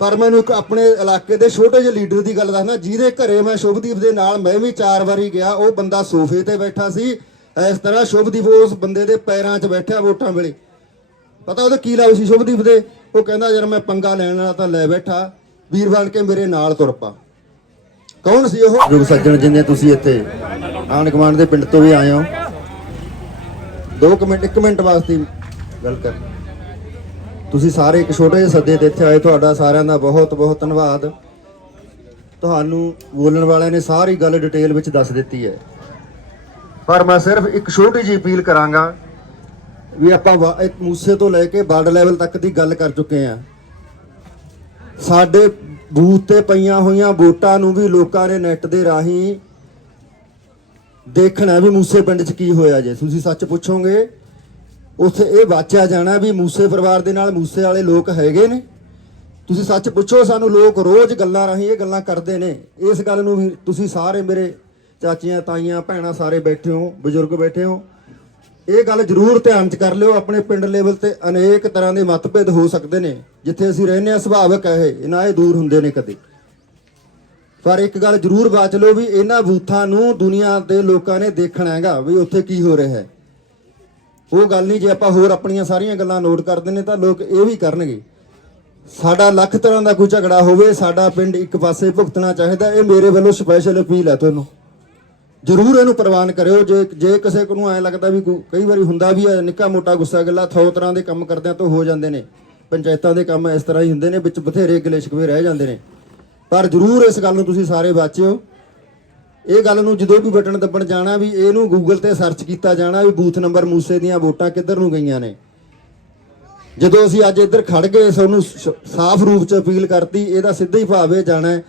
ਪਰ ਮੈਨੂੰ ਇੱਕ ਆਪਣੇ ਇਲਾਕੇ ਦੇ ਛੋਟੇ ਜਿਹੇ ਲੀਡਰ ਦੀ ਗੱਲ ਦੱਸਣਾ ਜਿਹਦੇ ਘਰੇ ਮੈਂ ਸ਼ੁਭਦੀਪ ਦੇ ਨਾਲ ਮੈਂ ਵੀ ਚਾਰ ਵਾਰੀ ਗਿਆ, ਉਹ ਬੰਦਾ ਸੋਫੇ ਤੇ ਬੈਠਾ ਸੀ। ਇਸ ਤਰ੍ਹਾਂ ਸ਼ੁਭਦੀਪ ਉਸ ਬੰਦੇ ਦੇ ਪੈਰਾਂ 'ਚ ਬੈਠਿਆ ਵੋਟਾਂ ਵੇਲੇ। ਪਤਾ ਉਹਦੇ ਕੀ ਲਾਉ ਸੀ ਸ਼ੁਭਦੀਪ ਦੇ? ਉਹ ਕਹਿੰਦਾ, ਯਾਰ ਮੈਂ ਪੰਗਾ ਲੈਣ ਵਾਲਾ ਤਾਂ ਲੈ ਬੈਠਾ, ਵੀਰ ਬਣ ਕੇ ਮੇਰੇ ਨਾਲ ਤੁਰ ਪਾ। ਕੌਣ ਸੀ ਉਹ? ਜੁਗ ਸੱਜਣ ਜਿੰਨੇ ਤੁਸੀਂ ਇੱਥੇ ਆਣ ਕਮਾਂਡ ਦੇ ਪਿੰਡ ਤੋਂ ਵੀ ਆਏ ਹੋ। ਦੋ ਮਿੰਟ, ਇੱਕ ਮਿੰਟ ਵਾਸਤੇ ਗੱਲ ਕਰ ਤੁਸੀਂ ਸਾਰੇ ਇੱਕ ਛੋਟੇ ਜਿਹੇ ਸੱਦੇ ਤੇ ਇੱਥੇ ਆਏ, ਤੁਹਾਡਾ ਸਾਰਿਆਂ ਦਾ ਬਹੁਤ ਬਹੁਤ ਧੰਨਵਾਦ। ਤੁਹਾਨੂੰ ਬੋਲਣ ਵਾਲਿਆਂ ਨੇ ਸਾਰੀ ਗੱਲ ਡਿਟੇਲ ਵਿੱਚ ਦੱਸ ਦਿੱਤੀ ਹੈ। ਪਰ ਮੈਂ ਸਿਰਫ ਇੱਕ ਛੋਟੀ ਜਿਹੀ ਅਪੀਲ ਕਰਾਂਗਾ ਵੀ ਆਪਾਂ ਇੱਕ ਮੂਸੇ ਤੋਂ ਲੈ ਕੇ ਬਾਰਡਰ ਲੈਵਲ ਤੱਕ ਦੀ ਗੱਲ ਕਰ ਚੁੱਕੇ ਹਾਂ। ਸਾਡੇ ਬੂਥ ਤੇ ਪਈਆਂ ਹੋਈਆਂ ਵੋਟਾਂ ਨੂੰ ਵੀ ਲੋਕਾਂ ਨੇ ਨੈਟ ਦੇ ਰਾਹੀਂ ਦੇਖਣਾ ਵੀ ਮੂਸੇ ਪਿੰਡ 'ਚ ਕੀ ਹੋਇਆ ਜੇ। ਤੁਸੀਂ ਸੱਚ ਪੁੱਛੋਗੇ ਉੱਥੇ ਇਹ ਵਾਚਿਆ ਜਾਣਾ ਵੀ ਮੂਸੇ ਪਰਿਵਾਰ ਦੇ ਨਾਲ ਮੂਸੇ ਵਾਲੇ ਲੋਕ ਹੈਗੇ ਨੇ। ਤੁਸੀਂ ਸੱਚ ਪੁੱਛੋ, ਸਾਨੂੰ ਲੋਕ ਰੋਜ਼ ਗੱਲਾਂ ਰਾਹੀਂ ਇਹ ਗੱਲਾਂ ਕਰਦੇ ਨੇ। ਇਸ ਗੱਲ ਨੂੰ ਵੀ ਤੁਸੀਂ ਸਾਰੇ ਮੇਰੇ ਚਾਚੀਆਂ, ਤਾਈਆਂ, ਭੈਣਾਂ ਸਾਰੇ ਬੈਠੇ ਹੋ, ਬਜ਼ੁਰਗ ਬੈਠੇ ਹੋ। ਇਹ ਗੱਲ ਜ਼ਰੂਰ ਧਿਆਨ 'ਚ ਕਰ ਲਿਓ, ਆਪਣੇ ਪਿੰਡ ਲੈਵਲ ਤੇ ਅਨੇਕ ਤਰ੍ਹਾਂ ਦੇ ਮਤਭੇਦ ਹੋ ਸਕਦੇ ਨੇ, ਜਿੱਥੇ ਅਸੀਂ ਰਹਿੰਦੇ ਆ ਸੁਭਾਵਿਕ ਹੈ ਇਹ ਨਾ ਇਹ ਦੂਰ ਹੁੰਦੇ ਨੇ ਕਦੇ। ਪਰ ਇੱਕ ਗੱਲ ਜ਼ਰੂਰ ਬਾਚ ਲਓ ਵੀ ਇਹਨਾਂ ਬੂਥਾਂ ਨੂੰ ਦੁਨੀਆ ਦੇ ਲੋਕਾਂ ਨੇ ਦੇਖਣਾ ਹੈਗਾ ਵੀ ਉੱਥੇ ਕੀ ਹੋ ਰਿਹਾ ਹੈ। ਉਹ ਗੱਲ ਨਹੀਂ, ਜੇ ਆਪਾਂ ਹੋਰ ਆਪਣੀਆਂ ਸਾਰੀਆਂ ਗੱਲਾਂ ਨੋਟ ਕਰਦੇ ਨੇ ਤਾਂ ਲੋਕ ਇਹ ਵੀ ਕਰਨਗੇ। ਸਾਡਾ ਲੱਖ ਤਰ੍ਹਾਂ ਦਾ ਕੋਈ ਝਗੜਾ ਹੋਵੇ, ਸਾਡਾ ਪਿੰਡ ਇੱਕ ਪਾਸੇ ਭੁਗਤਣਾ ਚਾਹੀਦਾ, ਇਹ ਮੇਰੇ ਵੱਲੋਂ ਸਪੈਸ਼ਲ ਅਪੀਲ ਹੈ ਤੁਹਾਨੂੰ। ਜ਼ਰੂਰ ਇਹਨੂੰ ਪ੍ਰਵਾਨ ਕਰਿਓ, ਜੇ ਜੇ ਕਿਸੇ ਨੂੰ ਐ ਲੱਗਦਾ ਵੀ ਕਈ ਵਾਰੀ ਹੁੰਦਾ ਵੀ ਹੈ ਨਿੱਕਾ ਮੋਟਾ ਗੁੱਸਾ ਗੱਲਾ ਥੋ ਤਰ੍ਹਾਂ ਦੇ ਕੰਮ ਕਰਦਿਆਂ ਤੋਂ ਹੋ ਜਾਂਦੇ ਨੇ। ਪੰਚਾਇਤਾਂ ਦੇ ਕੰਮ ਇਸ ਤਰ੍ਹਾਂ ਹੀ ਹੁੰਦੇ ਨੇ, ਵਿੱਚ ਬਥੇਰੇ ਗਿਲੇ ਸ਼ਿਕਵੇ ਰਹਿ ਜਾਂਦੇ ਨੇ। ਪਰ ਜ਼ਰੂਰ ਇਸ ਗੱਲ ਨੂੰ ਤੁਸੀਂ ਸਾਰੇ ਬਾਚਿਓ ਇਹ ਗੱਲ ਨੂੰ ਜਦੋਂ ਵੀ ਬਟਨ ਦੱਬਣ ਜਾਣਾ ਵੀ ਇਹਨੂੰ ਗੂਗਲ ਤੇ ਸਰਚ ਕੀਤਾ ਜਾਣਾ ਵੀ ਬੂਥ ਨੰਬਰ ਮੂਸੇ ਦੀਆਂ ਵੋਟਾਂ ਕਿੱਧਰ ਨੂੰ ਗਈਆਂ ਨੇ। ਜਦੋਂ ਅਸੀਂ ਅੱਜ ਇੱਧਰ ਖੜ ਗਏ ਸਾਨੂੰ ਸ਼- ਸਾਫ਼ ਰੂਪ ਚ ਅਪੀਲ ਕਰਤੀ, ਇਹਦਾ ਸਿੱਧਾ ਹੀ ਭਾਵ ਇਹ ਜਾਣਾ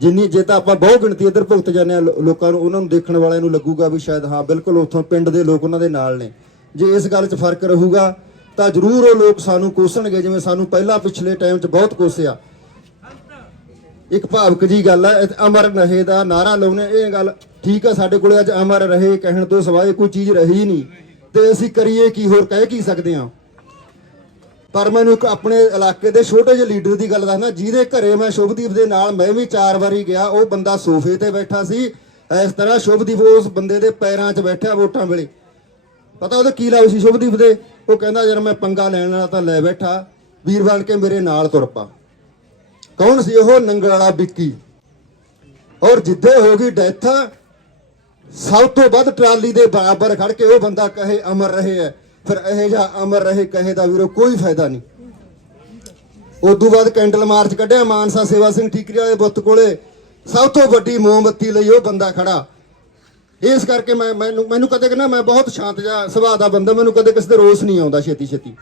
ਜਿੰਨੀ ਜੇ ਤਾਂ ਆਪਾਂ ਬਹੁ ਗਿਣਤੀ ਇੱਧਰ ਭੁਗਤ ਜਾਂਦੇ ਆ ਲੋਕਾਂ ਨੂੰ, ਉਹਨਾਂ ਨੂੰ ਦੇਖਣ ਵਾਲਿਆਂ ਨੂੰ ਲੱਗੂਗਾ ਵੀ ਸ਼ਾਇਦ ਹਾਂ, ਬਿਲਕੁਲ ਉੱਥੋਂ ਪਿੰਡ ਦੇ ਲੋਕ ਉਹਨਾਂ ਦੇ ਨਾਲ ਨੇ। ਜੇ ਇਸ ਗੱਲ 'ਚ ਫ਼ਰਕ ਰਹੂਗਾ, ਤਾਂ ਜ਼ਰੂਰ ਉਹ ਲੋਕ ਸਾਨੂੰ ਕੋਸਣਗੇ, ਜਿਵੇਂ ਸਾਨੂੰ ਪਹਿਲਾਂ ਪਿਛਲੇ ਟਾਈਮ 'ਚ ਬਹੁਤ ਕੋਸਿਆ। ਇੱਕ ਭਾਵਕ ਜੀ ਗੱਲ ਹੈ ਅਮਰ ਰਹੇ ਦਾ ਨਾਰਾ ਲਾਉਣੇ ਇਹ ਗੱਲ ਠੀਕ ਹੈ ਸਾਡੇ ਕੋਲੇ ਅੱਜ ਅਮਰ ਰਹੇ, ਕਹਿਣ ਤੋਂ ਸਿਵਾਏ ਕੋਈ ਚੀਜ਼ ਰਹੀ ਨਹੀਂ। ਤੇ ਅਸੀਂ ਕਰੀਏ ਕੀ, ਹੋਰ ਕਹਿ ਕੀ ਸਕਦੇ ਹਾਂ ਪਰ ਮੈਨੂੰ ਇੱਕ ਆਪਣੇ ਇਲਾਕੇ ਦੇ ਛੋਟੇ ਜਿਹੇ ਲੀਡਰ ਦੀ ਗੱਲ ਦੱਸਣਾ ਜਿਹਦੇ ਘਰੇ ਮੈਂ ਸ਼ੁਭਦੀਪ ਦੇ ਨਾਲ ਮੈਂ ਵੀ ਚਾਰ ਵਾਰੀ ਗਿਆ, ਉਹ ਬੰਦਾ ਸੋਫੇ ਤੇ ਬੈਠਾ ਸੀ। ਇਸ ਤਰ੍ਹਾਂ ਸ਼ੁਭਦੀਪ ਉਸ ਬੰਦੇ ਦੇ ਪੈਰਾਂ 'ਚ ਬੈਠਿਆ ਵੋਟਾਂ ਵੇਲੇ। ਪਤਾ ਉਹਦੇ ਕੀ ਲਾਉ ਸੀ ਸ਼ੁਭਦੀਪ ਦੇ? ਉਹ ਕਹਿੰਦਾ, ਯਾਰ ਮੈਂ ਪੰਗਾ ਲੈਣ ਵਾਲਾ ਤਾਂ ਲੈ ਬੈਠਾ। ਵੀਰ ਬਣ ਕੇ ਮੇਰੇ ਨਾਲ ਤੁਰ ਪਾ। ਕੌਣ ਸੀ ਉਹ ਨੰਗਲ ਵਾਲਾ ਵਿੱਕੀ? ਔਰ ਜਿੱਥੇ ਹੋ ਗਈ ਡੈਥ ਸਭ ਤੋਂ ਵੱਧ ਟਰਾਲੀ ਦੇ ਬਰਾਬਰ ਖੜ ਕੇ ਉਹ ਬੰਦਾ ਕਹੇ ਅਮਰ ਰਹੇ ਹੈ। ਫਿਰ ਇਹ ਜਿਹਾ ਅਮਰ ਰਹੇ ਕਹੇ ਦਾ ਵੀਰੋ ਕੋਈ ਫਾਇਦਾ ਨਹੀਂ। ਉਦੋਂ ਬਾਅਦ ਕੈਂਡਲ ਮਾਰਚ ਕੱਢਿਆ, ਮਾਨਸਾ ਸੇਵਾ ਸਿੰਘ ਠੀਕਰੀ ਦੇ ਬੁੱਤ ਕੋਲੇ। ਸਭ ਤੋਂ ਵੱਡੀ ਮੋਮਬੱਤੀ ਲਈ ਉਹ ਬੰਦਾ ਖੜਾ। ਇਸ ਕਰਕੇ ਮੈਂ ਮੈਨੂੰ ਮੈਨੂੰ ਕਦੇ ਕਹਿੰਦਾ ਮੈਂ ਬਹੁਤ ਸ਼ਾਂਤ ਜਿਹਾ ਸੁਭਾਅ ਦਾ ਬੰਦਾ, ਮੈਨੂੰ ਕਦੇ ਕਿਸੇ ਤੇ ਰੋਸ ਨਹੀਂ ਆਉਂਦਾ ਛੇਤੀ ਛੇਤੀ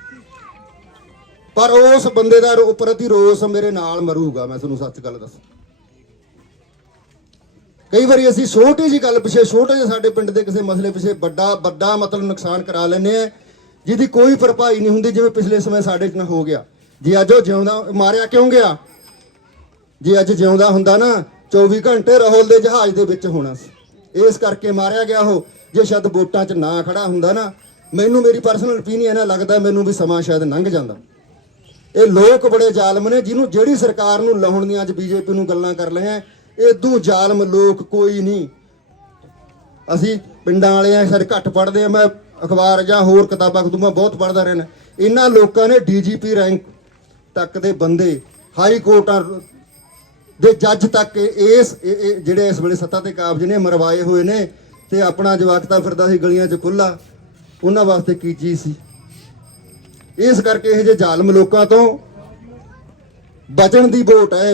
ਪਰ ਉਸ ਬੰਦੇ ਦਾ ਰੋ- ਪ੍ਰਤੀ ਰੋਸ ਮੇਰੇ ਨਾਲ ਮਰੂਗਾ, ਮੈਂ ਤੁਹਾਨੂੰ ਸੱਚ ਗੱਲ ਦੱਸ। ਕਈ ਵਾਰੀ ਅਸੀਂ ਛੋਟੀ ਜੀ ਗੱਲ ਪਿੱਛੇ, ਛੋਟੇ ਜਿਹੇ ਸਾਡੇ ਪਿੰਡ ਦੇ ਕਿਸੇ ਮਸਲੇ ਪਿੱਛੇ ਵੱਡਾ ਵੱਡਾ ਮਤਲਬ ਨੁਕਸਾਨ ਕਰਾ ਲੈਂਦੇ ਆ ਜਿਹਦੀ ਕੋਈ ਭਰਪਾਈ ਨਹੀਂ ਹੁੰਦੀ, ਜਿਵੇਂ ਪਿਛਲੇ ਸਮੇਂ ਸਾਡੇ ਨਾਲ ਹੋ ਗਿਆ। ਜੇ ਅੱਜ ਉਹ ਜਿਉਂਦਾ, ਮਾਰਿਆ ਕਿਉਂ ਗਿਆ? ਜੇ ਅੱਜ ਜਿਉਂਦਾ ਹੁੰਦਾ ਨਾ 24 ਘੰਟੇ ਰਾਹੁਲ ਦੇ ਜਹਾਜ਼ ਦੇ ਵਿੱਚ ਹੋਣਾ ਸੀ। ਇਸ ਕਰਕੇ ਮਾਰਿਆ ਗਿਆ ਉਹ, ਜੇ ਸ਼ਾਇਦ ਵੋਟਾਂ 'ਚ ਨਾ ਖੜਾ ਹੁੰਦਾ ਨਾ, ਮੈਨੂੰ ਮੇਰੀ ਪਰਸਨਲ ਓਪੀਨੀਅਨ ਹੈ, ਲੱਗਦਾ ਮੈਨੂੰ ਵੀ ਸਮਾਂ ਸ਼ਾਇਦ ਲੰਘ ਜਾਂਦਾ। ਇਹ ਲੋਕ ਬੜੇ ਜ਼ਾਲਮ ਨੇ, ਜਿਹਨੂੰ ਜਿਹੜੀ ਸਰਕਾਰ ਨੂੰ ਲਾਉਣ ਦੀਆਂ ਅੱਜ ਬੀਜੇਪੀ ਨੂੰ ਗੱਲਾਂ ਕਰ ਰਹੇ ਆ ਇਦੋਂ ਜ਼ਾਲਮ ਲੋਕ ਕੋਈ ਨਹੀਂ। ਅਸੀਂ ਪਿੰਡਾਂ ਵਾਲੇ ਆ, ਸਾਡੇ ਘੱਟ ਪੜ੍ਹਦੇ ਆ, ਮੈਂ ਅਖਬਾਰ ਜਾਂ ਹੋਰ ਕਿਤਾਬਾਂ ਕਤੂਬਾਂ ਬਹੁਤ ਪੜ੍ਹਦਾ ਰਹਿਣਾ ਇਹਨਾਂ ਲੋਕਾਂ ਨੇ ਡੀਜੀਪੀ ਰੈਂਕ ਤੱਕ ਦੇ ਬੰਦੇ, ਹਾਈ ਕੋਰਟਾਂ ਦੇ ਜੱਜ ਤੱਕ ਇਸ ਜਿਹੜੇ ਇਸ ਵੇਲੇ ਸੱਤਾ ਤੇ ਕਾਬਜ ਨੇ, ਮਰਵਾਏ ਹੋਏ ਨੇ ਤੇ ਆਪਣਾ ਜਵਾਕ ਤਾਂ ਫਿਰਦਾ ਸੀ ਗਲੀਆਂ 'ਚ ਖੁੱਲਾ ਉਹਨਾਂ ਵਾਸਤੇ ਕੀ ਚੀਜ਼ ਸੀ? ਇਸ ਕਰਕੇ ਇਹ ਜੇ ਜ਼ਾਲਮ ਲੋਕਾਂ ਤੋਂ ਬਚਣ ਦੀ ਵੋਟ ਹੈ।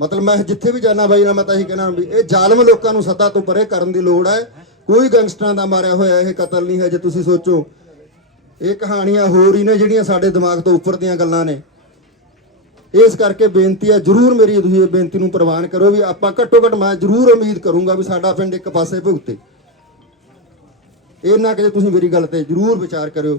ਮਤਲਬ ਮੈਂ ਜਿੱਥੇ ਵੀ ਜਾਣਾ ਬਾਈ ਨਾ ਮੈਂ ਤਾਂ ਇਹੀ ਕਹਿਣਾ ਵੀ ਇਹ ਜ਼ਾਲਮ ਲੋਕਾਂ ਨੂੰ ਸੱਤਾ ਤੋਂ ਪਰੇ ਕਰਨ ਦੀ ਲੋੜ ਹੈ। ਕੋਈ ਗੈਂਗਸਟਰਾਂ ਦਾ ਮਾਰਿਆ ਹੋਇਆ ਇਹ ਕਤਲ ਨਹੀਂ ਹੈ ਜੇ ਤੁਸੀਂ ਸੋਚੋ। ਇਹ ਕਹਾਣੀਆਂ ਹੋਰ ਹੀ ਨੇ ਜਿਹੜੀਆਂ ਸਾਡੇ ਦਿਮਾਗ ਤੋਂ ਉੱਪਰ ਦੀਆਂ ਗੱਲਾਂ ਨੇ। ਇਸ ਕਰਕੇ ਬੇਨਤੀ ਹੈ, ਜਰੂਰ ਮੇਰੀ ਤੁਸੀਂ ਇਹ ਬੇਨਤੀ ਨੂੰ ਪ੍ਰਵਾਨ ਕਰੋ ਵੀ ਆਪਾਂ ਘੱਟੋ ਘੱਟ ਮੈਂ ਜਰੂਰ ਉਮੀਦ ਕਰੂੰਗਾ ਵੀ ਸਾਡਾ ਪਿੰਡ ਇੱਕ ਪਾਸੇ ਭੁਗਤੇ। ਇਹਨਾਂ ਕਿ ਤੁਸੀਂ ਮੇਰੀ ਗੱਲ ਤੇ ਜਰੂਰ ਵਿਚਾਰ ਕਰਿਓ।